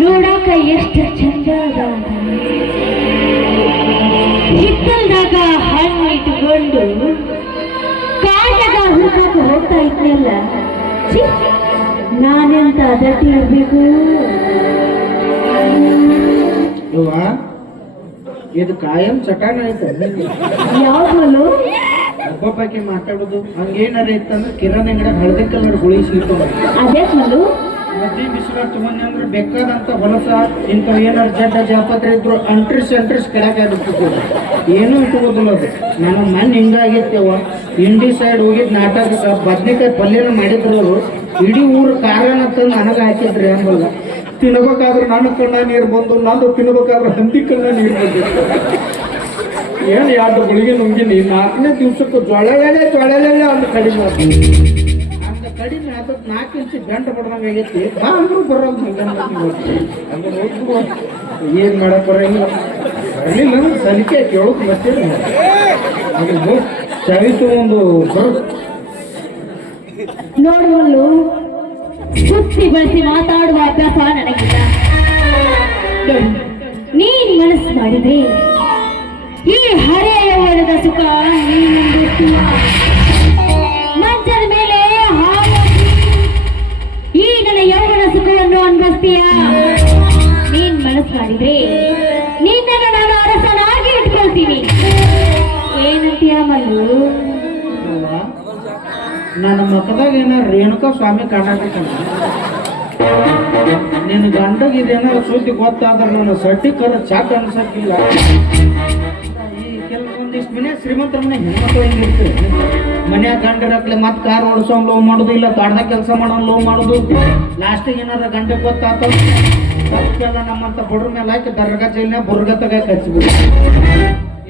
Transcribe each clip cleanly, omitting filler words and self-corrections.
ನೋಡಾಕ ಎಷ್ಟು ಚಂದ ಹಿತ್ತಲ್ದಾಗ ಹಣ್ಣು ಇಟ್ಕೊಂಡು ಕಾಟಗ ಹುಡುಕಕ್ಕೆ ಹೋಗ್ತಾ ಇದ್ನಲ್ಲ, ನಾನೆಂತ ಅದಟ್ಟಿ ಇರ್ಬೇಕು. ಇದು ಕಾಯಂ ಚಟಾಣ ಐತೆ. ಯಾವ್ದು ಒಬ್ಬೊಬ್ಬಾಕಿ ಮಾತಾಡೋದು ಹಂಗೇನಾರ ಇತ್ತಂದ್ರೆ ಕಿರಾಣಿ ಅಂಗಡಿ ಹಳದಿ ಕಲರ್ ಗುಳಿ ಸಿಗ್ತದ. ಅದೇ ಮಲ್ಲು ಮದ್ದಿ ಬಿಸಿಲ ತಗೊಂಡಿ ಅಂದ್ರೆ ಬೇಕಾದಂತ ಹೊಲಸ ಇಂಥ ಏನಾರು ಜಡ್ಡ ಜಾಪತ್ರ ಇದ್ರು ಅಂಟ್ರಿಸ್ ಕೆಳಗೆ ಆಗ್ಬಿಡ್ತಿದ್ವು. ಏನೂ ಇಟ್ಕೋದಿಲ್ಲ ಅದು. ನಾನು ಮಣ್ಣು ಹಿಂಗಾಗಿತ್ತೇವ ಇಂಡಿ ಸೈಡ್ ಹೋಗಿದ್ ನಾಟಕಕ್ಕೆ ಬದ್ನಿಕಾಯಿ ಪಲ್ಯನ ಮಾಡಿದ್ರು ಅವರು. ಇಡೀ ಊರು ಕಾರಣ ತಂದು ನನಗೆ ಹಾಕಿದ್ರಿ ಅಂಬಲ್ಲ. ತಿನ್ಬೇಕಾದ್ರೆ ನನ್ನ ಕಣ್ಣ ನೀರು ಬಂದು, ನಾನು ತಿನ್ಬೇಕಾದ್ರೆ ಹಂದಿ ಕಣ್ಣ ನೀರು ಬಂದು. ಏನು ಯಾರು ಗುಳಿಗೆ ನುಂಗಿನಿ 4ನೇ ದಿವ್ಸಕ್ಕೂ ಜ್ವಳಲೆ ಅಂತ ಕಡಿಮೆ ಆಗ್ತದೆ. ಅಂತ ಕಡಿಮೆ ಅದಕ್ಕೆ 4 ಇಂಚು ಗಂಟು ಬಡ್ದಂಗೆ ಆಗೈತಿ. ಬಾ ಅಂದ್ರೂ ಬರೋದು ಹಂಗೆ ಏನು ಮಾಡಕ್ಕೆ ಬರೋಂಗಿಲ್ಲ. ಬರಲಿಲ್ಲ ಸಲಿಕೆ ಕೇಳೋದು ಮತ್ತೆ ಅದು ಸವಿತು ಒಂದು ಬರೋದು. ನೋಡುವಲ್ಲು ಸುತ್ತಿ ಬಳಸಿ ಮಾತಾಡುವ ಅಭ್ಯಾಸ ನನಗಿಲ್ಲ. ನೀನ್ ಮನಸ್ಸು ಮಾಡಿದ್ರೆ ಈ ಹರೆಯ ಯೌವನದ ಸುಖ ನೀನುಂಬಿಸುವ ಮಂಚದ ಮೇಲೆ ಈ ನನ್ನ ಯೌವನ ಸುಖವನ್ನು ಅನುಭವಿಸ್ತೀಯ. ನೀನ್ ಮನಸ್ಸು ಮಾಡಿದ್ರೆ ನಿನ್ನನ್ನು ನಾನು ಅರಸನಾಗಿ ಇಟ್ಕೊಳ್ತೀನಿ. ಏನಂತೀಯ ಮಲ್ಲು? ನನ್ನ ಮಕ್ಕದಾಗ ಏನಾರ ರೇಣುಕಾ ಸ್ವಾಮಿ ಕಾಣಕತ್ತಂತ ನಿನ್ನ ಗಂಡಗ ಇದೇನಾರ ಸುದ್ದಿ ಗೊತ್ತಾದ್ರೆ ನನ್ನ ಸಡ್ಡಿ ಕರ ಚಾಕ್ ಅನ್ಸಕ್ಕಿಲ್ಲ. ಈ ಕೆಲವೊಂದಿಷ್ಟು ಮನೆ ಶ್ರೀಮಂತರ ಮನೆ ಹೆಣ್ಮಕ್ಳು ಹೆಂಗಿರ್ತೀವಿ, ಮನ್ಯಾಗ ಗಂಡರಕ್ಲೆ ಮತ್ತೆ ಕಾರ್ ಓಡಿಸೋ ಲವ್ ಮಾಡೋದು, ಇಲ್ಲ ತೋಟದಾಗ ಕೆಲಸ ಮಾಡೋ ಲವ್ ಮಾಡೋದು. ಲಾಸ್ಟಿಗೆ ಏನಾರ ಗಂಡ ಗೊತ್ತಾತ ತಪ್ಪೆಲ್ಲ ನಮ್ಮಂತ ಬಡ್ರ ಮೇಲೆ ಹಾಕಿ ದರ್ಗ ಜೈಲಿನ ಬುರ್ಗ ತಗಕ್ಕೆ ಹಚ್ಚಿಬಿಡು,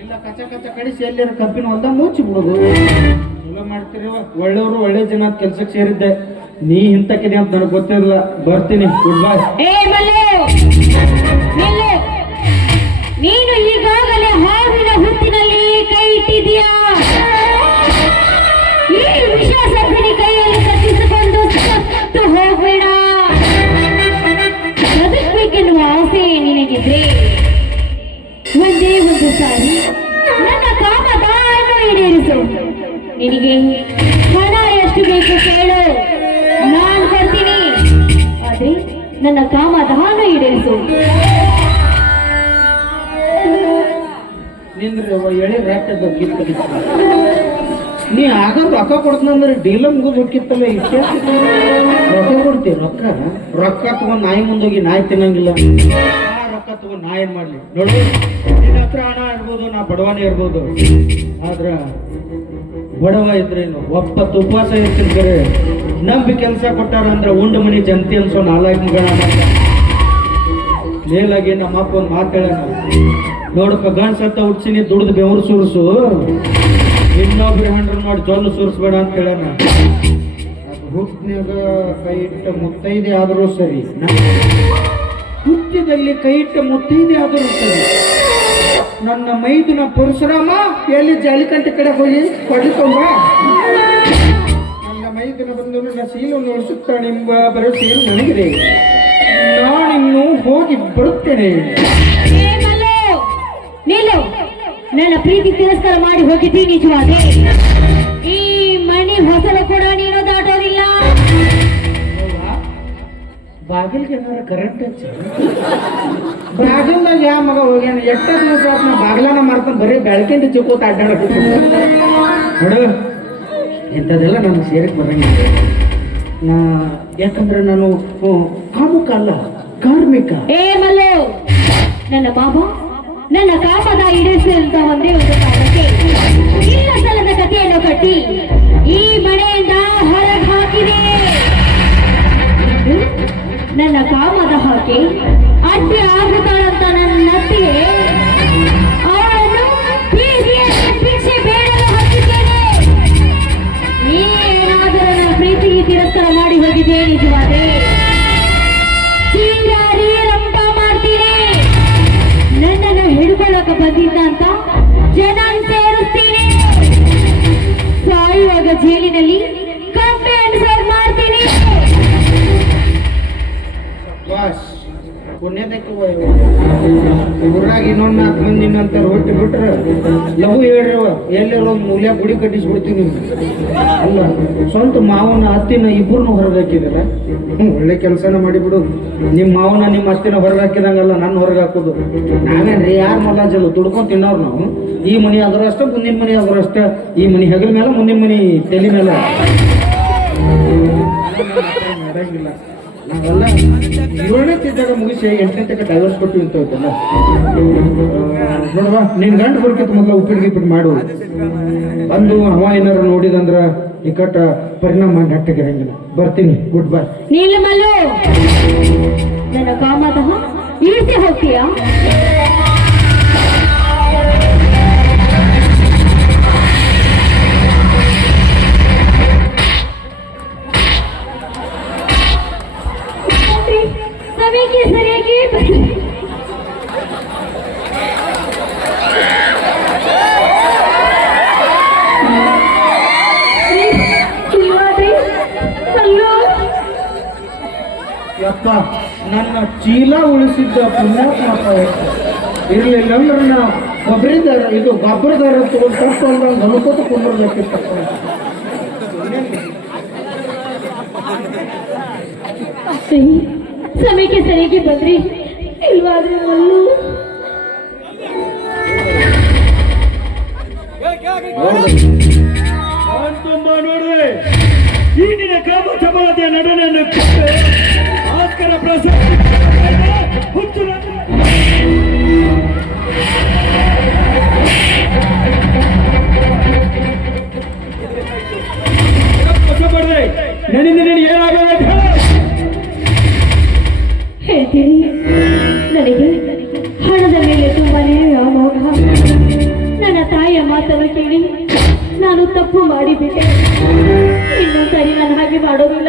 ಇಲ್ಲ ಕಚ್ಚ ಕಡಿಸಿ ಎಲ್ಲರ ಕಬ್ಬಿನ ಹೊಲ್ದ ಮುಚ್ಚಿಬಿಡೋದು. ಮಾಡ್ತೀರಿ. ಒಳ್ಳೆಯವರು ಒಳ್ಳೆ ಜನ ಕೆಲ್ಸಕ್ಕೆ ಸೇರಿದ್ದೆ. ನೀ ಇಂತಕ್ಕಿದೆ ಅಂತ ನನಗೆ ಗೊತ್ತಿರಲಿಲ್ಲ. ಬರ್ತೀನಿ. ಗುಡ್ ಬಾಯ್. ನೀನು ಈಗಾಗಲೇ ಹಾವಿನ ಹುಟ್ಟಿನಲ್ಲಿ ಕೈ ಇಟ್ಟಿದೀಯಾ. ಈ ವಿಷ ಸರ್ಪಿಣಿ ಕೈಯಲ್ಲಿ ಕಟ್ಟಿಸಿಕೊಂಡು ಸತ್ತು ಹೋಗ್ಬೇಡ. ಬದುಕಬೇಕೆನ್ನುವ ಆಸೆ ನಿನಗಿದ್ರೆ ಒಂದೇ ಒಂದು ಸಾರಿ ನನ್ನ ಕಾಮದಾಯನ್ನು ಈಡೇರಿಸು. ನಿನಗೆ ಹಣ ಎಷ್ಟು ಬೇಕು ಕೇಳು, ನಾನು ಕೊಡ್ತೀನಿ. ಆದ್ರೆ ನನ್ನ ಕಾಮದಾನ ಈಡೇರಿಸು. ನಿಂದ್ರೆ ಎಳೆ ರಾಟದ ನೀ ಆಗ ರೊಕ್ಕ ಕೊಡ್ತಂದ್ರೆ ಡೀಲ ಮುಗಿದು ಹೋಗಿತ್ತಲ್ಲ. ಇಷ್ಟೇ ರೊಕ್ಕ ಕೊಡ್ತೀವಿ. ರೊಕ್ಕ ತಗೊಂಡ್ ನಾಯಿ ಮುಂದೋಗಿ ನಾಯಿ ತಿನ್ನಂಗಿಲ್ಲ. ರೊಕ್ಕ ತಗೊಂಡ್ ನಾ ಏನ್ ಮಾಡ್ಲಿ ನೋಡು. ನಿನ್ನ ಹತ್ರ ಹಣ ಇರ್ಬೋದು, ನಾ ಬಡವನೇ ಇರ್ಬೋದು. ಆದ್ರ ಬಡವ ಇದ್ರೇನು ಒಪ್ಪತ್ತು ಉಪವಾಸ ಇರ್ತಿರ್ತಾರೆ. ನಂಬಿ ಕೆಲಸ ಕೊಟ್ಟಾರ ಅಂದ್ರೆ ಉಂಡು ಮನಿ ಜಂತಿ ಅನ್ಸೋ 4 ಮಗಳ ಮೇಲಾಗಿ ನಮ್ಮ ಅಪ್ಪ ಒಂದು ಮಾತಾಡ ನೋಡಪ್ಪ, ಗಂಡ್ಸತ್ತ ಹುಡ್ಸಿನಿ ದುಡ್ದು ಬೆವರು ಸುರಿಸು, ಇನ್ನೊಬ್ರು ಹಂಡ್ರ ನೋಡಿ ಜೊಲ್ಲು ಸುರಿಸ್ಬೇಡ ಅಂತ ಹೇಳೋಣ. ಹುಟ್ಟಿನಾಗ ಕೈ ಇಟ್ಟ ಮುತ್ತೈದೆ ಆದರೂ ಸರಿ, ಹುಟ್ಟಿದಲ್ಲಿ ಕೈ ಇಟ್ಟ ಮುತ್ತೈದೆ ಆದರೂ ಸರಿ. ನನ್ನ ಮೈದುನ ಪರಶುರಾಮ ಎಲ್ಲಿ ಜಾಲಿಕಂಟೆ ಕಡೆ ಹೋಗಿ ಪಡ್ಕೊಂಬ. ನನ್ನ ಮೈದುನ ಬಂದು ನನ್ನ ಶೀಲವನ್ನು ಉಳಿಸುತ್ತಾನೆಂಬ ಭರವಸೆ ನನಗಿದೆ. ನಾನಿನ್ನು ಹೋಗಿ ಬರುತ್ತೇನೆ. ನನ್ನ ಪ್ರೀತಿ ತಿರಸ್ಕಾರ ಮಾಡಿ ಹೋಗಿದ್ದೀನಿ ನಿಜವಾದೆ. ಈ ಮನೆ ಹೊಸಲು ಕೂಡ ನೀನು ದಾಟೋದಿಲ್ಲ. ಬಾಗಿಲ್ಗೆ ಏನಾರ ಕರೆಂಟ್ ಹಚ್ಚಿ ಬಾಗಿಲ್ದಾಗ ಯಾವ ಮಗ ಹೋಗ್ಯಾನ. ಎಷ್ಟ ದಿವಸ ನಾ ಬಾಗಿಲನ ಮಾಡ್ಕೊಂಡು ಬರೀ ಬೆಳಕಿಂದ ಚಿಕ್ಕೋತ ಅಡ್ಡಾಡ ನೋಡು. ಇಂಥದ್ದೆಲ್ಲ ನನಗೆ ಸೇರಕ್ಕೆ ಬರಂಗಿಲ್ಲ. ಯಾಕಂದ್ರೆ ನಾನು ಕಾಮುಕ ಅಲ್ಲ, ಕಾರ್ಮಿಕ. ಮಲ್ಲು, ನನ್ನ ಬಾಬಾ ನನ್ನ ಕಾಮದ ಈಡೇರಿಸಿದಂತ ಒಂದೇ ಒಂದು ಕಾರಣಕ್ಕೆ ಇಲ್ಲ ಸಲದ ಕಥೆಯನ್ನು ಕಟ್ಟಿ ಈ ಮನೆಯಿಂದ ಹೊರಗೆ ಹಾಕಿದೆ. ನನ್ನ ಕಾಮದ ಹಾಕಿ ಅಡ್ಡಿ ಆಗುತ್ತಾಳಂತ ನನ್ನ ನತ್ತಿಗೆ ಅವಳನ್ನು ಭಿಕ್ಷೆ ಬೇಡಲು ಹಾಕಿದ್ದೇನೆ. ನೀನೇನಾದರೂ ನನ್ನ ಪ್ರೀತಿಗೆ ತಿರಸ್ಕಾರ ಮಾಡಿ ಹೋಗಿದ್ದೆ ನಿಜವಾದೆ. ಚೀರಾರಿ ರಂಪ ಮಾಡ್ತೀನಿ. ನನ್ನನ್ನು ಹಿಡ್ಕೊಳ್ಳೋಕೆ ಬಂದಿದ್ದ ಅಂತ ಜನ ಸೇರಿಸ್ತೀನಿ. ಸಾಯುವಾಗ ಜೈಲಿನಲ್ಲಿ ಕಂಪೆ ಮಾಡ್ತೀನಿ. ಪುಣ್ಯದಕ್ಕೆ ಊರಾಗ ಇನ್ನೊಂದು 4 ಮಂದಿ ಇನ್ನಂತ ಹೊಟ್ಟಿ ಬಿಟ್ರೆ ಲಘು ಹೇಳ್ರವ ಎಲ್ಲಿರೋ ಒಂದು ಮೂಲ್ಯ ಗುಡಿ ಕಟ್ಟಿಸ್ಬಿಡ್ತೀವಿ ನಿಮ್ಗೆ. ಅಲ್ಲ ಸ್ವಂತ ಮಾವನ ಅತ್ತಿನ ಇಬ್ಬರನ್ನು ಹೊರಗೆ ಹಾಕಿದಾರ. ಒಳ್ಳೆ ಕೆಲಸನ ಮಾಡಿಬಿಡು. ನಿಮ್ಮ ಮಾವನ ನಿಮ್ಮ ಅತ್ತಿನ ಹೊರಗೆ ಹಾಕಿದಂಗಲ್ಲ ನನ್ನ ಹೊರಗೆ ಹಾಕೋದು. ನಾವೇನ್ರಿ ಯಾರು ಮಲಾಜಲ್ಲ ದುಡ್ಕೊಂಡು ತಿನ್ನೋರು ನಾವು. ಈ ಮನೆ ಆದ್ರೂ ಅಷ್ಟೇ, ಮುಂದಿನ ಮನೆ ಆದ್ರೂ ಅಷ್ಟೇ. ಈ ಮನೆ ಹೆಗಲ ಮೇಲೆ, ಮುಂದಿನ ಮನೆ ತಲೆ ಮೇಲೆ ಮಾಡಂಗಿಲ್ಲ. ನಾವೆಲ್ಲ 7ನೇ ತಿದ್ದಾಗ ಮುಗಿಸಿ 8ನೇ ತನಕ ಡೈವರ್ಸ್ ಕೊಟ್ಟು ಇಂಥವಲ್ಲ ನೋಡುವ. ನಿನ್ ಗಂಟು ಬರ್ಕಿತ್ತು ಮೊದಲು ಉಪ್ಪಿಟ್ಟು ಮಾಡು ಅಂದು ಅವ ಏನಾರು ನೋಡಿದಂದ್ರ ನಿಕಟ ಪರಿಣಾಮ ನೆಟ್ಟಗಿರಂಗಿಲ್ಲ. ಬರ್ತೀನಿ, ಗುಡ್ ಬೈ. ನೀಲಮಲ್ಲು, ನನ್ನ ಕಾಮದ ಈಸಿ ಹೋಗ್ತೀಯಾ? ಸರಿಯಾಗಿ ಸರಿಯಾಗಿ ಯಪ್ಪ, ನನ್ನ ಚೀಲ ಉಳಿಸಿದ್ದ ಪುಣ್ಯಾತ್ಮ ಇರ್ಲಿಲ್ಲ ಅಂದ್ರೆ ನಾ ಗೊಬ್ಬರದಾರ ಇದು ಗೊಬ್ಬರದಾರ ತಗೊಂಡು ತಪ್ಪು ಅಂದಂಗೆ ಅನುಕೋತ ಕೊಂಡ್ರಬೇಕಿತ್ತಪ್ಪ. ಸಮಯಕ್ಕೆ ಸರಿಯಾಗಿ ಬಂದ್ರಿ ಇಲ್ವಾದ್ರೆ ಮಲ್ಲು ನೋಡ್ರಿ ಈಗಿನ ಕಾಮ ಚಪಲತೆಯ ನಟನೆಯನ್ನು ಆಸ್ಕರ ಪ್ರಶಸ್ತಿ ಹುಚ್ಚು ಪಡ್ರಿ ನನ್ನಿಂದ ಏನಾಗಬೇಕು ಹೇಳ್ತೀನಿ. ನನಗೆ ಹಣದ ಮೇಲೆ ತುಂಬಾನೇ ವ್ಯಾಮೋಹ. ನನ್ನ ತಾಯಿಯ ಮಾತನ್ನು ಕೇಳಿ ನಾನು ತಪ್ಪು ಮಾಡಿಬಿಟ್ಟೆ. ಇನ್ನೊಂದ್ಸರಿ ನಾನು ಹಾಗೆ ಮಾಡೋದಿಲ್ಲ.